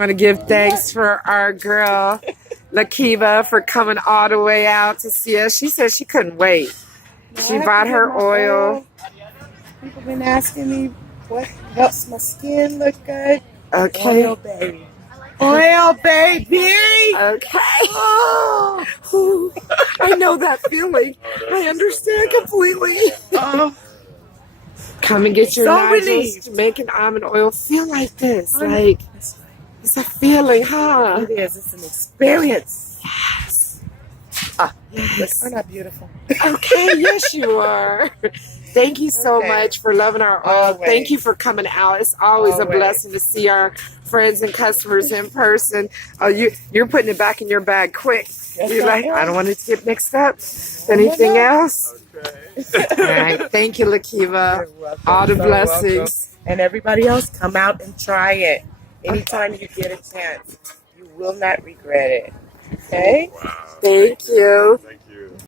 I want to give thanks for our girl, Lakiva, for coming all the way out to see us. She said she couldn't wait. She bought her oil. People been asking me what helps my skin look good. Okay. Oil, baby. Oil, baby. Okay. Oh, I know that feeling. I understand completely. Oh, Come and get your so Nigels relieved. Jamaican almond oil. Feel like this. Like, it's a feeling, huh? It is. It's an experience. Yes. Yes. Aren't I beautiful? Okay, yes you are. Thank you so much for loving our oil. Always. Thank you for coming out. It's always a Always. blessing to see our friends and customers in person. Oh, you're putting it back in your bag quick. Yes, You're like, am. I don't want it to get mixed up. Anything else? Okay. All right. Thank you, Lakiva. You're welcome. All the So blessings. welcome. And everybody else, come out and try it. Anytime you get a chance, you will not regret it. Okay? Wow. Thank you. Thank you.